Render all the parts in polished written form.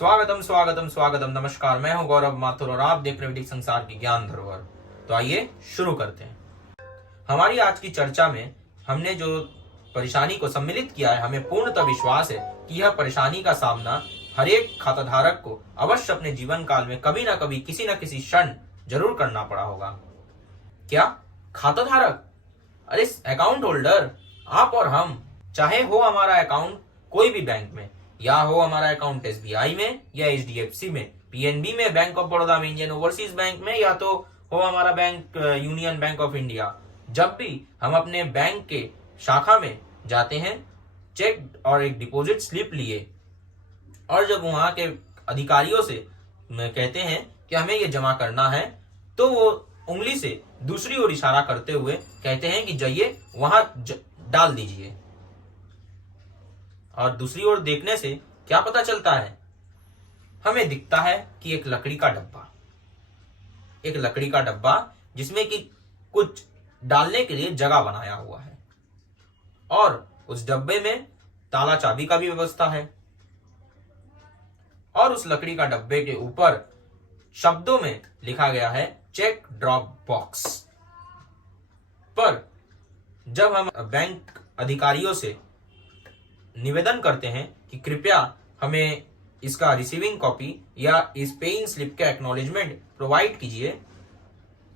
स्वागतम स्वागतम स्वागतम। नमस्कार, मैं हूं गौरव माथुर और आप देख रहे हैं वैदिक संसार की ज्ञान धरोहर। तो आइए शुरू करते हैं। हमारी आज की चर्चा में हमने जो परेशानी को सम्मिलित किया है, हमें पूर्णतः विश्वास है कि यह परेशानी का सामना हर एक खाताधारक को अवश्य अपने जीवन काल में कभी ना कभी किसी न किसी क्षण जरूर करना पड़ा होगा। क्या खाताधारक? अरे अकाउंट होल्डर, आप और हम, चाहे हो हमारा अकाउंट कोई भी बैंक में, या हो हमारा अकाउंट एसबीआई में या एचडीएफसी में, पीएनबी में, बैंक ऑफ बड़ौदा में, इंडियन ओवरसीज बैंक में, या तो हो हमारा bank union bank of India, जब भी हम अपने बैंक के शाखा में जाते हैं, चेक और एक डिपॉजिट स्लिप लिए, और जब वहां के अधिकारियों से कहते हैं कि हमें ये जमा करना है, तो वो उंगली से दूसरी ओर इशारा करते हुए कहते हैं कि जाइए वहां डाल दीजिए। और दूसरी ओर देखने से क्या पता चलता है? हमें दिखता है कि एक लकड़ी का डब्बा जिसमें कि कुछ डालने के लिए जगह बनाया हुआ है, और उस डब्बे में ताला चाबी का भी व्यवस्था है, और उस लकड़ी का डब्बे के ऊपर शब्दों में लिखा गया है चेक ड्रॉप बॉक्स। पर जब हम बैंक अधिकारियों से निवेदन करते हैं कि कृपया हमें इसका रिसीविंग कॉपी या इस पेइंग स्लिप का एक्नॉलेजमेंट प्रोवाइड कीजिए,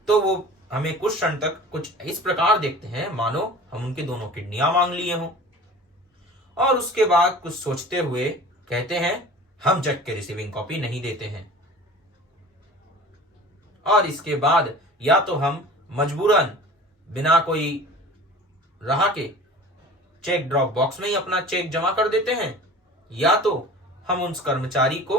तो वो हमें कुछ क्षण तक कुछ इस प्रकार देखते हैं मानो हम उनके दोनों किडनियां मांग लिए हों, और उसके बाद कुछ सोचते हुए कहते हैं हम चेक के रिसीविंग कॉपी नहीं देते हैं। और इसके बाद या तो हम मजबूरन बिना कोई राह के चेक ड्रॉप बॉक्स में ही अपना चेक जमा कर देते हैं, या तो हम उस कर्मचारी को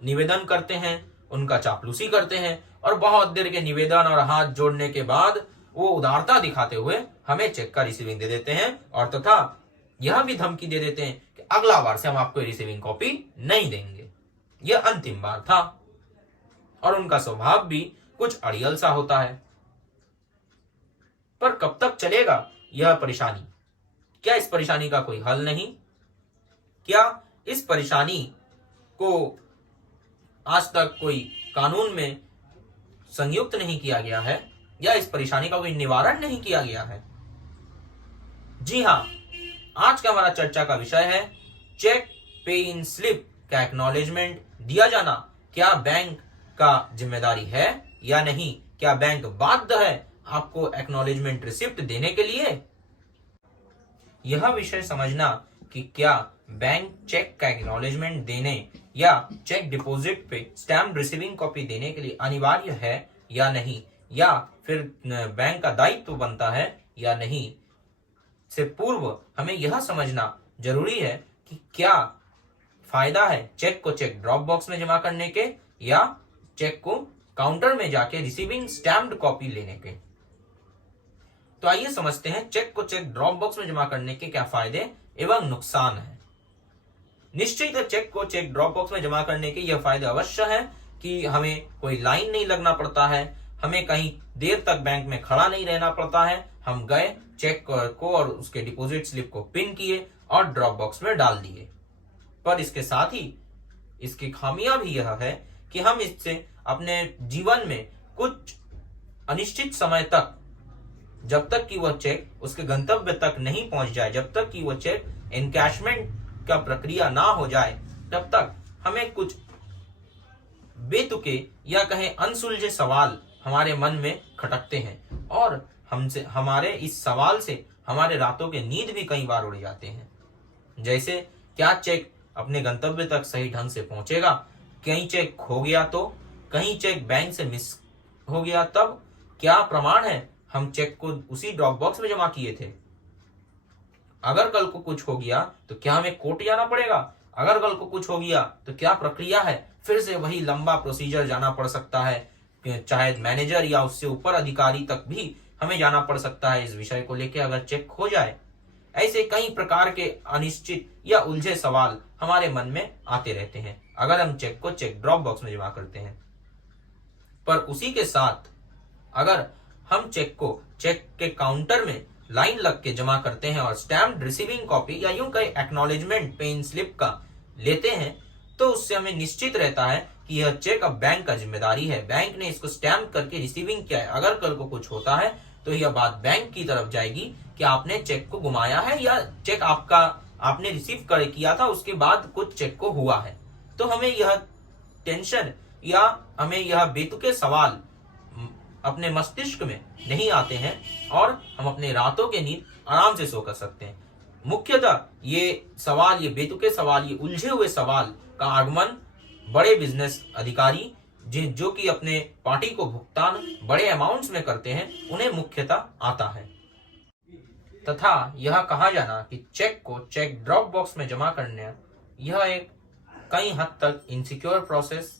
निवेदन करते हैं, उनका चापलूसी करते हैं, और बहुत देर के निवेदन और हाथ जोड़ने के बाद वो उदारता दिखाते हुए हमें चेक का रिसीविंग दे देते हैं, और तथा यह भी धमकी दे देते हैं कि अगला बार से हम आपको रिसीविंग कॉपी नहीं देंगे, यह अंतिम बार था। और उनका स्वभाव भी कुछ अड़ियल सा होता है। पर कब तक चलेगा यह परेशानी? क्या इस परेशानी का कोई हल नहीं? क्या इस परेशानी को आज तक कोई कानून में संयुक्त नहीं किया गया है, या इस परेशानी का कोई निवारण नहीं किया गया है? जी हां, आज का हमारा चर्चा का विषय है चेक पे इन स्लिप का एक्नॉलेजमेंट दिया जाना क्या बैंक का जिम्मेदारी है या नहीं? क्या बैंक बाध्य है आपको एक्नॉलेजमेंट रिसिप्ट देने के लिए? यह विषय समझना कि क्या बैंक चेक का एक्नॉलेजमेंट देने या चेक डिपॉजिट पे स्टैम्प रिसीविंग कॉपी देने के लिए अनिवार्य है या नहीं, या फिर बैंक का दायित्व बनता है या नहीं, से पूर्व हमें यह समझना जरूरी है कि क्या फायदा है चेक को चेक ड्रॉप बॉक्स में जमा करने के, या चेक को काउंटर में जाके रिसीविंग स्टैम्प्ड कॉपी लेने के। तो आइए समझते हैं चेक को चेक ड्रॉप बॉक्स में जमा करने के क्या फायदे एवं नुकसान है। निश्चित चेक को चेक ड्रॉप बॉक्स में जमा करने के यह फायदे अवश्य है कि हमें कोई लाइन नहीं लगना पड़ता है, हमें कहीं देर तक बैंक में खड़ा नहीं रहना पड़ता है। हम गए, चेक को और उसके डिपॉजिट स्लिप को पिन किए और ड्रॉप बॉक्स में डाल दिए। पर इसके साथ ही इसकी खामियां भी यह है कि हम इससे अपने जीवन में कुछ अनिश्चित समय तक, जब तक कि वह चेक उसके गंतव्य तक नहीं पहुंच जाए, जब तक कि वह चेक एनकैशमेंट का प्रक्रिया ना हो जाए, तब तक हमें कुछ बेतुके या कहें अनसुलझे सवाल हमारे मन में खटकते हैं, और हमारे इस सवाल से हमारे रातों के नींद भी कई बार उड़ जाते हैं। जैसे, क्या चेक अपने गंतव्य तक सही ढंग से पहुंचेगा? कहीं चेक खो गया तो? कहीं चेक बैंक से मिस हो गया तब? क्या प्रमाण है हम चेक को उसी ड्रॉप बॉक्स में जमा किए थे? अगर कल को कुछ हो गया तो क्या हमें कोर्ट जाना पड़ेगा? अगर कल को कुछ हो गया तो क्या प्रक्रिया है? फिर से वही लंबा प्रोसीजर जाना पड़ सकता है, चाहे मैनेजर या उससे ऊपर अधिकारी तक भी हमें जाना पड़ सकता है इस विषय को लेकर अगर चेक खो जाए। ऐसे कई प्रकार के अनिश्चित या उलझे सवाल हमारे मन में आते रहते हैं अगर हम चेक को चेक ड्रॉप बॉक्स में जमा करते हैं। पर उसी के साथ अगर हम चेक को चेक के काउंटर में लाइन लग के जमा करते हैं और स्टैम्प्ड रिसीविंग कॉपी या यूं कहे एक्नॉलेजमेंट पेन स्लिप का लेते हैं, तो उससे हमें निश्चित रहता है कि यह चेक अब बैंक का जिम्मेदारी है, बैंक ने इसको स्टैम्प करके रिसीविंग किया है। अगर कल को कुछ होता है तो यह बात बैंक की तरफ जाएगी कि आपने चेक को घुमाया है या चेक आपने रिसीव कर किया था, उसके बाद कुछ चेक को हुआ है। तो हमें यह टेंशन या हमें यह बेतुके सवाल अपने मस्तिष्क में नहीं आते हैं और हम अपने रातों के नींद आराम से सो कर सकते हैं। मुख्यतः ये बेतुके सवाल, ये उलझे हुए सवाल का आगमन बड़े बिजनेस अधिकारी जो कि अपने पार्टी को भुगतान बड़े अमाउंट्स में करते हैं, उन्हें मुख्यतः आता है। तथा यह कहा जाना कि चेक को चेक ड्रॉप बॉक्स में जमा करना, यह एक कई हद तक इनसिक्योर प्रोसेस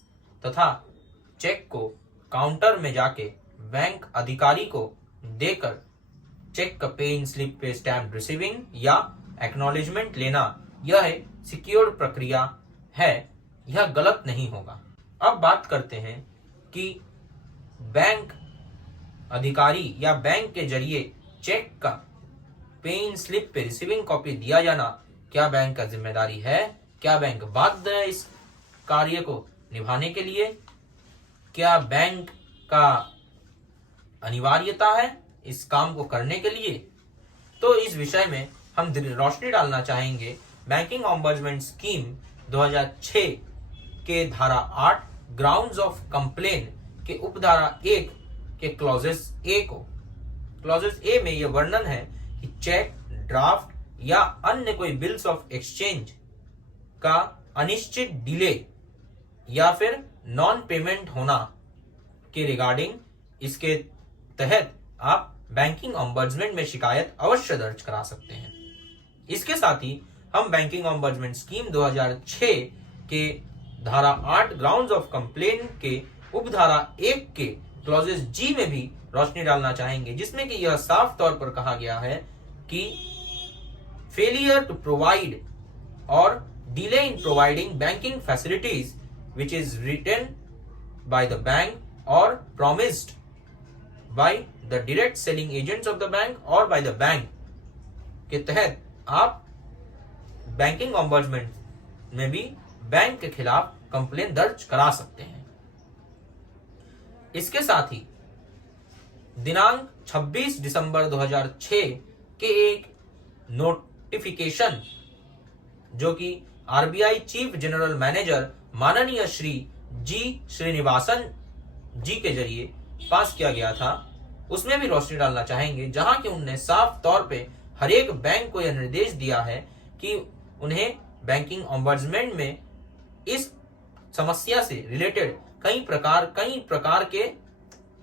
तथा चेक को काउंटर में जाके बैंक अधिकारी को देकर चेक का पे इन स्लिप पे स्टैम्प रिसीविंग या एक्नॉलेजमेंट लेना, यह एक सिक्योर्ड प्रक्रिया है, यह गलत नहीं होगा। अब बात करते हैं कि बैंक अधिकारी या बैंक के जरिए चेक का पे इन स्लिप पे रिसीविंग कॉपी दिया जाना क्या बैंक का जिम्मेदारी है? क्या बैंक बाध्य है इस कार्य को निभाने के लिए? क्या बैंक का अनिवार्यता है इस काम को करने के लिए? तो इस विषय में हम रोशनी डालना चाहेंगे बैंकिंग ऑम्बड्समैन स्कीम 2006 के धारा 8 ग्राउंड्स ऑफ कंप्लेन के उपधारा 1 के क्लॉजेस ए को। क्लॉजेस ए में यह वर्णन है कि चेक, ड्राफ्ट या अन्य कोई बिल्स ऑफ एक्सचेंज का अनिश्चित डिले या फिर नॉन पेमेंट होना के रिगार्डिंग, इसके तहत आप बैंकिंग ऑम्बड्समैन में शिकायत अवश्य दर्ज करा सकते हैं। इसके साथ ही हम बैंकिंग ऑम्बड्समैन स्कीम 2006 के धारा 8 ग्राउंड्स ऑफ कंप्लेन के उपधारा 1 के क्लॉजेस जी में भी रोशनी डालना चाहेंगे, जिसमें कि यह साफ तौर पर कहा गया है कि फेलियर टू प्रोवाइड और delay in providing banking facilities which is written by the bank or promised by the direct selling agents of the bank or by the bank के तहत आप बैंकिंग ऑम्बड्समैन में भी बैंक के खिलाफ complain दर्ज करा सकते हैं। इसके साथ ही दिनांक 26 दिसंबर 2006 के एक नोटिफिकेशन जो कि आरबीआई चीफ जनरल मैनेजर माननीय श्री जी श्रीनिवासन जी के जरिए पास किया गया था, उसमें भी रोशनी डालना चाहेंगे, जहां कि उन्होंने साफ तौर पे हर एक बैंक को यह निर्देश दिया है कि उन्हें बैंकिंग ऑम्बड्समैन में इस समस्या से रिलेटेड कई प्रकार के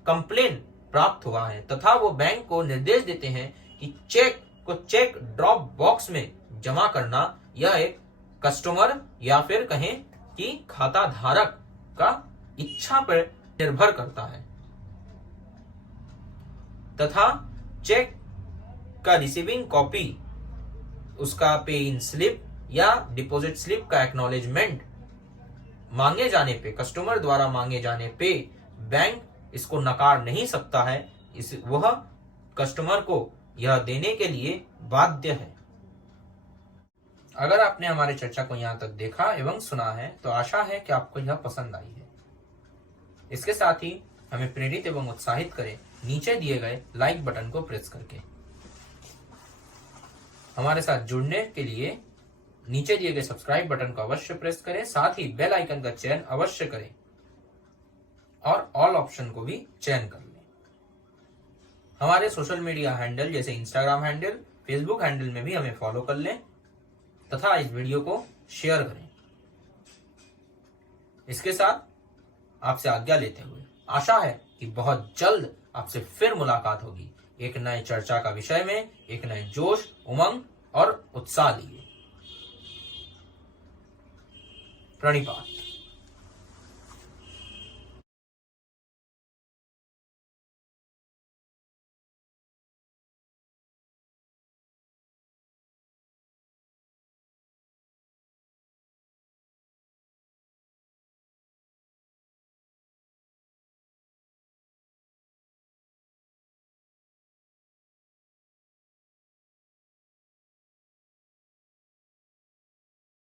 कंप्लेन प्राप्त हुआ है तथा वो बैंक को निर्देश देते हैं कि चेक को चेक ड्रॉप बॉक्स में जमा करना यह एक कस्टमर या फिर कहें कि खाता धारक का इच्छा पर निर्भर करता है तथा चेक का रिसीविंग कॉपी, उसका पे इन स्लिप या डिपॉजिट स्लिप का एक्नॉलेजमेंट मांगे जाने पे, कस्टमर द्वारा मांगे जाने पे बैंक इसको नकार नहीं सकता है। वह कस्टमर को यह देने के लिए बाध्य है। अगर आपने हमारे चर्चा को यहाँ तक देखा एवं सुना है तो आशा है कि आपको यह पसंद आई है। इसके साथ ही हमें प्रेरित एवं उत्साहित करें नीचे दिए गए लाइक बटन को प्रेस करके। हमारे साथ जुड़ने के लिए नीचे दिए गए सब्सक्राइब बटन को अवश्य प्रेस करें, साथ ही बेल आइकन का चयन अवश्य करें और ऑल ऑप्शन को भी चयन कर लें। हमारे सोशल मीडिया हैंडल जैसे इंस्टाग्राम हैंडल, फेसबुक हैंडल में भी हमें फॉलो कर लें तथा इस वीडियो को शेयर करें। इसके साथ आपसे आज्ञा लेते हुए आशा है कि बहुत जल्द आपसे फिर मुलाकात होगी एक नए चर्चा का विषय में, एक नए जोश, उमंग और उत्साह लिए। प्रणिपात।